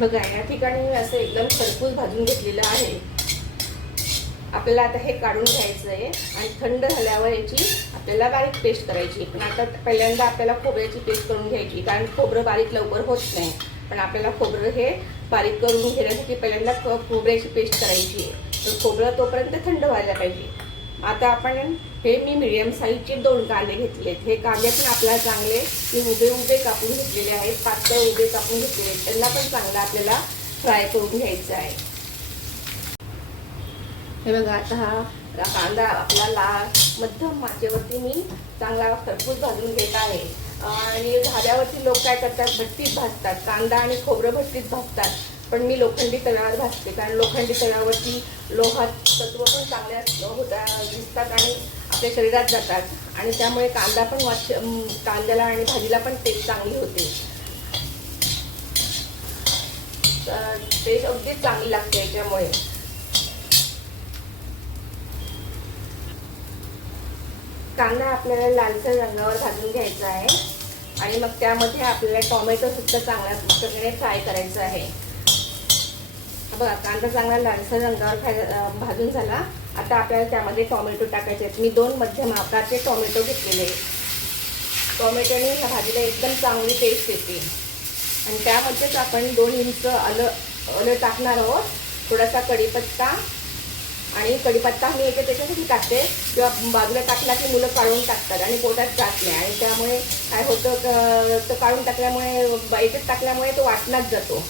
बघा या ठिकाणी मी असं एकदम खरपूस भाजून घेतलेलं आहे. आपल्याला आता हे काढून घ्यायचं आहे आणि थंड झाल्यावर याची आपल्याला बारीक पेस्ट करायची. पण आता पहिल्यांदा आपल्याला खोबऱ्याची पेस्ट करून घ्यायची कारण खोबरं बारीक लवकर होत नाही. पण आपल्याला खोबरं हे बारीक करून घेण्यासाठी पहिल्यांदा ख- खोबऱ्याची पेस्ट करायची आहे. तर खोबरं तोपर्यंत थंड व्हायला पाहिजे. आता आपण हे मी मिडियम साईजचे दोन कांदे घेतलेत. हे कांदे पण आपल्याला चांगले मी उभे उभे कापून घेतलेले आहेत. पातळ उभे कापून घेतलेले आहेत. त्यांना पण चांगलं आपल्याला फ्राय करून घ्यायचं आहे. हे बघा आता हा कांदा आपला लाल मध्यम माचेवरती मी चांगला खरपूस भाजून घेत आहे. आणि झाल्यावरती लोक काय करतात? भट्टीत भाजतात. कांदा आणि खोबरं भट्टीत भाजतात. पण मी लोखंडी तणावर भाजते कारण लोखंडी तव्यावरती लोहात तत्व पण चांगल्या होता दिसतात आणि आपल्या शरीरात जातात. आणि त्यामुळे कांदा पण वाच कांद्याला आणि भाजीला पण टेस्ट चांगली होते. टेस्ट अगदीच चांगली लागते याच्यामुळे. कांदा आपल्याला लालसर रंगावर भाजून घ्यायचा आहे. आणि मग त्यामध्ये आपल्याला टॉमॅटो सुद्धा चांगल्या प्रकारे फ्राय करायचं आहे. बघा कांदा चांगला लालसर रंगावर फ्राय भाजून झाला. आता आपल्याला त्यामध्ये टोमॅटो टाकायचे आहेत. मी दोन मध्यम आकाराचे टोमॅटो घेतलेले टॉमॅटोने ह्या भाजीला एकदम चांगली टेस्ट येते. आणि त्यामध्येच आपण दोन इंच आलं आलं टाकणार आहोत. थोडासा कढीपत्ता आणि कढीपत्ता मी येते त्याच्यासाठी टाकते. किंवा बाजूला टाकला की मुलं काढून टाकतात आणि पोटात जात नाही. आणि त्यामुळे काय होतं तर काढून टाकल्यामुळे बाईकच टाकल्यामुळे तो वाटणाच जातो.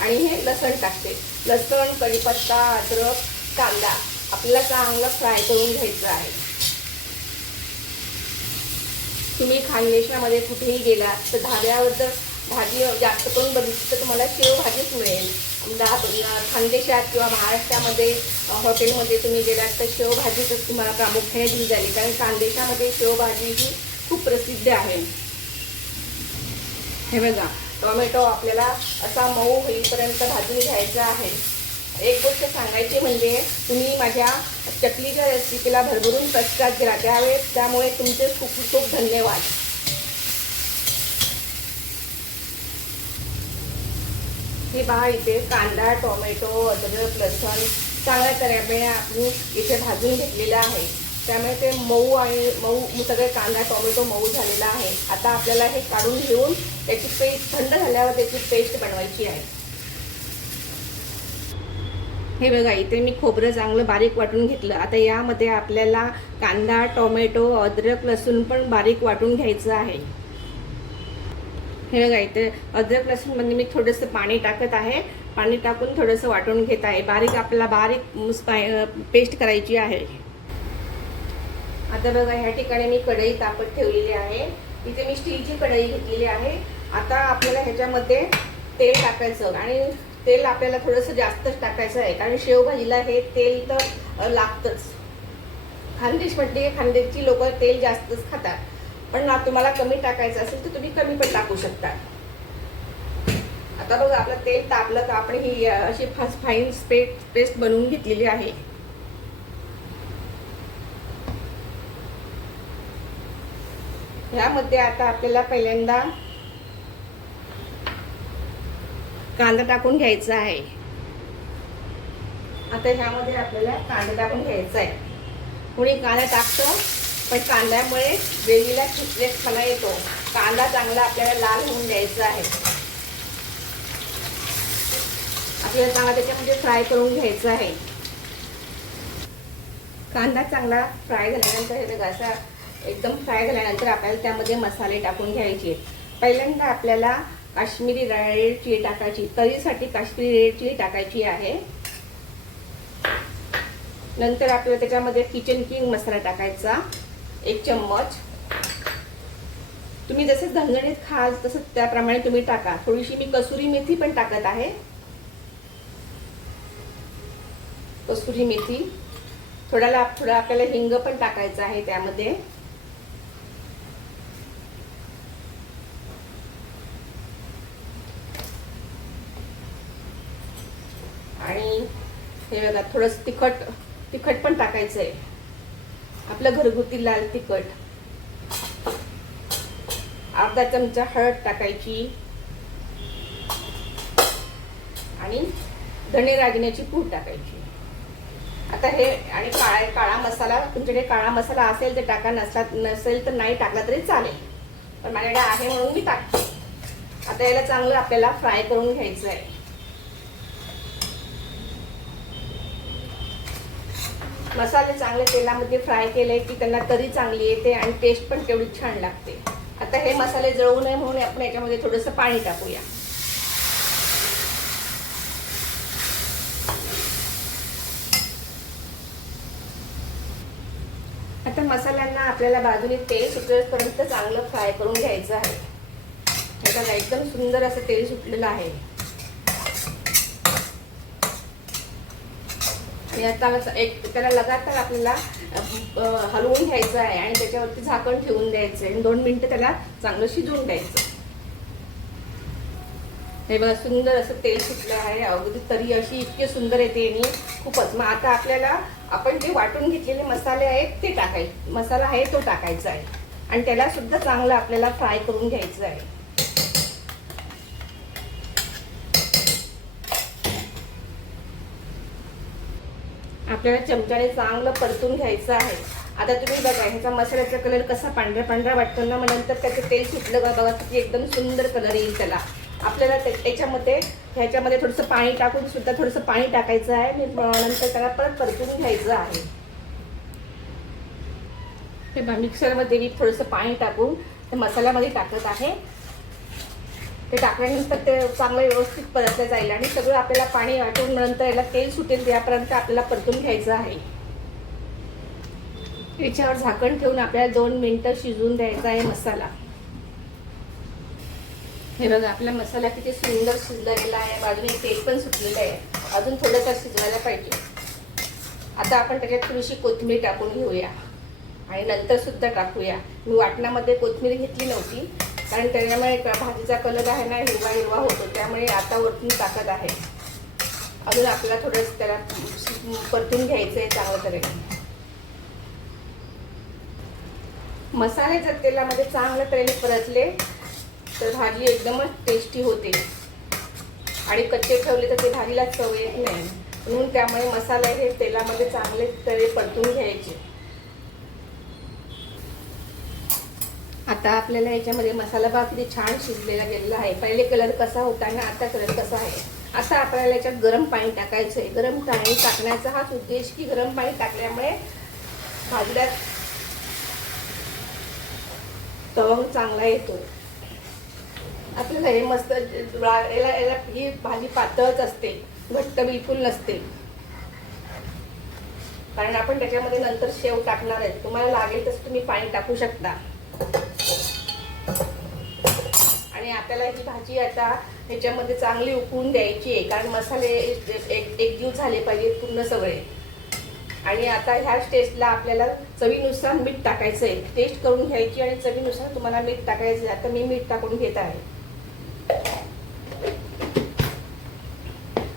आणि हे लसण टाकते. लसण कढीपत्ता अद्रक कांदा. आपल्याला चांगलं फ्राय करून घ्यायचं आहे. तुम्ही खानदेशामध्ये कुठेही गेला तर धाब्यावर जर भाजी जास्त करून बघितली तर तुम्हाला शेवभाजीच मिळेल. खानदेशात किंवा महाराष्ट्रामध्ये हॉटेलमध्ये तुम्ही गेलात तर शेवभाजीच तुम्हाला प्रामुख्याने दिली जाईल. कारण खानदेशामध्ये शेवभाजी ही खूप प्रसिद्ध आहे. हे बघा. टोमॅटो आपल्याला असा मऊ होईपर्यंत भाजून घ्यायचा आहे. एक गोष्ट सांगायची म्हणजे तुम्ही माझ्या चकलीच्या रेसिपीला भरभरून प्रतिसाद दिला त्यावेळेस त्यामुळे तुमचे खूप खूप धन्यवाद. हे पहा इथे कांदा टोमॅटो अद्रक लसण चांगल्या तऱ्हेने आपण इथे भाजून घेतलेलं आहे. त्यामुळे ते मऊ आणि मऊ सगळे कांदा टोमॅटो मऊ झालेला आहे. आता आपल्याला हे काढून घेऊन त्याची पेस्ट थंड झाल्यावर त्याची पेस्ट बनवायची आहे. हे बघा इथे मी खोबरं चांगलं बारीक वाटून घेतलं. आता यामध्ये आपल्याला कांदा टोमॅटो अद्रक लसूण पण बारीक वाटून घ्यायचं आहे. हे बघा इथे अद्रक लसूणमध्ये मी थोडंसं पाणी टाकत आहे. पाणी टाकून थोडंसं वाटून घेत आहे. बारीक आपल्याला बारीक पेस्ट करायची आहे. आता बघा ह्या ठिकाणी मी कढई तापत ठेवलेली आहे. इथे मी स्टीलची कढई घेतलेली आहे. आता आपल्याला ह्याच्यामध्ये तेल टाकायचं आणि तेल आपल्याला थोडंसं जास्तच टाकायचं आहे. कारण शेवभाजीला हे तेल तर लागतंच. खानदेश म्हणजे खानदेशची लोक तेल जास्तच खातात. पण ना तुम्हाला कमी टाकायचं असेल तर तुम्ही कमी पण टाकू शकता. आता बघा आपलं तेल तापलं तर आपण ही अशी फास फाईन पेस्ट पेस्ट बनवून घेतलेली आहे. ह्यामध्ये आता आपल्याला पहिल्यांदा कांदा टाकून घ्यायचा आहे. आता ह्यामध्ये आपल्याला कांदा टाकून घ्यायचा आहे. कुणी कांदा टाकतं पण कांद्यामुळे ग्रेव्हीला चिकलेसपणा येतो. कांदा चांगला आपल्याला लाल होऊन द्यायचा आहे. आपल्याला चांगला त्याच्यामध्ये फ्राय करून घ्यायचा आहे. कांदा चांगला फ्राय झाल्यानंतर हे असा एकदम फ्राय झाल्यानंतर आपल्याला त्यामध्ये मसाले टाकून घ्यायचे. पहिल्यांदा आपल्याला काश्मीरी रेड चिली टाकायची. तरीसाठी काश्मीरी रेड चिली टाकायची आहे. नंतर आपल्याला त्याच्यामध्ये किचन किंग मसाला टाकायचा. एक चम्मच. तुम्ही जसे झणझणीत खाल तसं त्याप्रमाणे तुम्ही टाका. थोडीशी मी कसुरी मेथी पण टाकत आहे. कसुरी मेथी. थोड्याला थोडं आपल्याला हिंग पण टाकायचं आहे त्यामध्ये. आणि हे बघा थोडंसं तिखट तिखट पण टाकायचं आहे आपलं घरगुती लाल तिखट. अर्धा चमचा हळद टाकायची. आणि धणे राजण्याची पूड टाकायची. आता हे आणि काळा काळा मसाला तुमच्याकडे काळा मसाला असेल तर टाका नसला नसेल तर नाही टाकला तरी चालेल. पण माझ्याकडे आहे म्हणून मी टाकते. आता याला चांगलं आपल्याला फ्राय करून घ्यायचं आहे मसाले चांगले तेलामध्ये फ्राय केले की त्यांना तरी चांगली येते आणि टेस्ट पण तेवढी छान लागते. आता हे मसाले जळू नये म्हणून आपण याच्यामध्ये थोडंसं पाणी टाकूया. आता मसाल्यांना आपल्याला बाजूने तेल सुटेपर्यंत चांगलं फ्राय करून घ्यायचं आहे. आता एकदम सुंदर असं तेल सुटलेलं आहे. आता एक त्याला लगातार आपल्याला हलवून घ्यायचं आहे आणि त्याच्यावरती झाकण ठेवून द्यायचं आहे. दोन मिनिटं त्याला चांगलं शिजवून द्यायचं हे बघा सुंदर असं तेल सुटलं आहे. अगदी तरी अशी इतकी सुंदर येते आणि खूपच. मग आता आपल्याला आपण जे वाटून घेतलेले मसाले आहेत ते टाकायचे मसाला आहे तो टाकायचा आहे. आणि त्याला सुद्धा चांगलं आपल्याला फ्राय करून घ्यायचं आहे. आपल्याला चमच्याने चांगलं परतून घ्यायचं आहे. आता तुम्ही बघा ह्याचा मसाल्याचा कलर कसा पांढरा पांढरा वाटतो ना मग नंतर त्याचं तेल सुटलं का बघा की एकदम सुंदर कलर येईल त्याला. आपल्याला त्याच्यामध्ये ह्याच्यामध्ये थोडंसं पाणी टाकून सुद्धा थोडंसं पाणी टाकायचं आहे मी नंतर त्याला परत परतून घ्यायचं आहे. हे बघा मिक्सरमध्ये मी थोडंसं पाणी टाकून ते मसाल्यामध्ये टाकत आहे. ते टाकल्यानंतर ते चांगलं व्यवस्थित परतलं जाईल आणि सगळं आपल्याला पाणी वाटून नंतर याला तेल सुटेल त्यापर्यंत आपल्याला परतून घ्यायचं आहे. याच्यावर झाकण ठेवून आपल्याला दोन मिनटं शिजवून द्यायचा आहे मसाला. हे बघा आपला मसाला किती सुंदर शिजलेला आहे. बाजूने तेल पण सुटलेलं आहे. अजून थोडंसं शिजवायला पाहिजे. आता आपण त्याच्यात थोडीशी कोथिंबीर टाकून घेऊया. आणि नंतर सुद्धा टाकूया. मी वाटणामध्ये कोथिंबीर घेतली नव्हती. कारण त्याच्यामुळे भाजीचा कलर आहे ना हिरवा हिरवा होतो. त्यामुळे आता वरतून ताकद आहे. अजून आपल्याला थोडंसं त्याला परतून घ्यायचं आहे चांगलं तऱ्हेने. मसाले जर तेलामध्ये चांगल्या तऱ्हेने परतले तर भाजी एकदमच टेस्टी होते. आणि कच्चे ठेवले तर ते भाजीला चव येत नाही. म्हणून त्यामुळे मसाले हे तेलामध्ये चांगले तळे परतून घ्यायचे. आता आपल्याला याच्यामध्ये मसाला भात किती छान शिजलेला गेलेला आहे. पहिले कलर कसा होता ना आता कलर कसा आहे? आता आपल्याला याच्यात गरम पाणी टाकायचं आहे गरम पाणी टाकण्याचा हाच उद्देश की गरम पाणी टाकल्यामुळे भाजीला तवंग चांगला येतो. आपल्याला हे मस्त याला याला ही भाजी पातळच असते. घट्ट बिलकुल नसते. कारण आपण त्याच्यामध्ये नंतर शेव टाकणार आहे तुम्हाला लागेल तसं तुम्ही पाणी टाकू शकता. आणि आपल्याला ही भाजी आता ह्याच्यामध्ये चांगली उकळून द्यायची आहे कारण मसाले एक एक दिवस झाले पाहिजेत पूर्ण सगळे. आणि आता ह्या टेस्टला आपल्याला चवीनुसार मीठ टाकायचं आहे. टेस्ट करून घ्यायची आणि चवीनुसार तुम्हाला मीठ टाकायचं आहे. आता मी मीठ टाकून घेत आहे.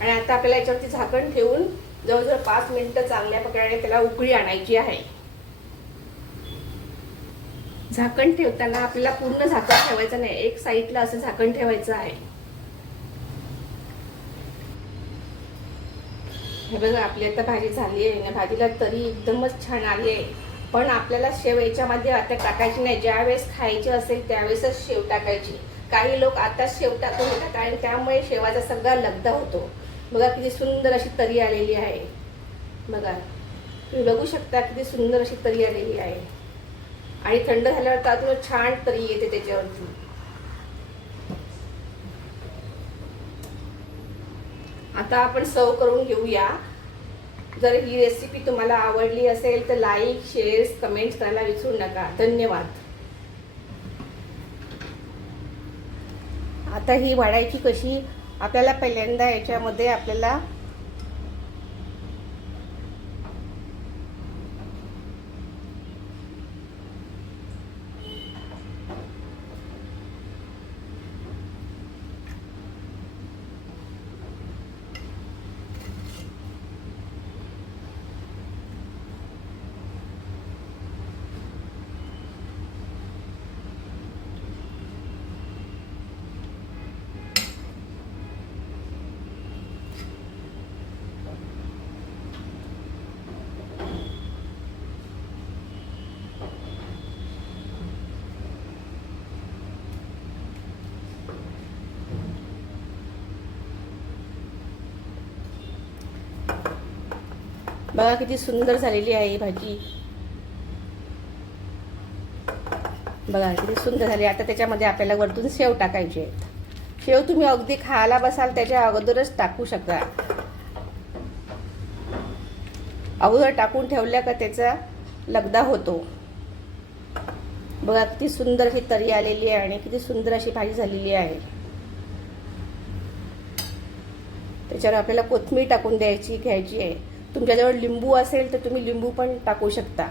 आणि आता आपल्याला याच्यावरती झाकण ठेवून जवळजवळ पाच मिनटं चांगल्या प्रकारे त्याला उकळी आणायची आहे. झाकण ठेवताना आपल्याला पूर्ण झाकण ठेवायचं नाही एक साईडला असं झाकण ठेवायचं आहे. हे बघा आपली आता भाजी झाली आहे. ना भाजीला तरी एकदमच छान आली आहे. पण आपल्याला शेव याच्यामध्ये आता टाकायची नाही. ज्या वेळेस खायची असेल त्यावेळेसच शेव टाकायची. काही लोक आता शेव टाकून येतात कारण त्यामुळे शेवाचा सगळा लगदा होतो. बघा किती सुंदर अशी तरी आलेली आहे. बघा तुम्ही बघू शकता किती सुंदर अशी तरी आलेली आहे. आणि थंड झाल्यावर तातून छान तरी येते त्याच्यावरती. आता आपण सर्व करून घेऊया. जर ही रेसिपी तुम्हाला आवडली असेल तर लाईक शेअर कमेंट्स करायला विसरू नका. धन्यवाद. आता ही वाढायची कशी आपल्याला पहिल्यांदा याच्यामध्ये आपल्याला बघा किती सुंदर झालेली आहे भाजी. बघा किती सुंदर झाली. आता त्याच्यामध्ये आपल्याला वरतून शेव टाकायचे आहेत. शेव तुम्ही अगदी खायला बसाल त्याच्या अगोदरच टाकू शकता. अगोदर टाकून ठेवल्या का त्याचा लगदा होतो. बघा किती सुंदर अशी तरी आलेली आहे आणि किती सुंदर अशी भाजी झालेली आहे. त्याच्यावर आपल्याला कोथिंबीर टाकून द्यायची घ्यायची आहे. तुमच्याजवळ लिंबू असेल तर तुम्ही लिंबू पण टाकू शकता.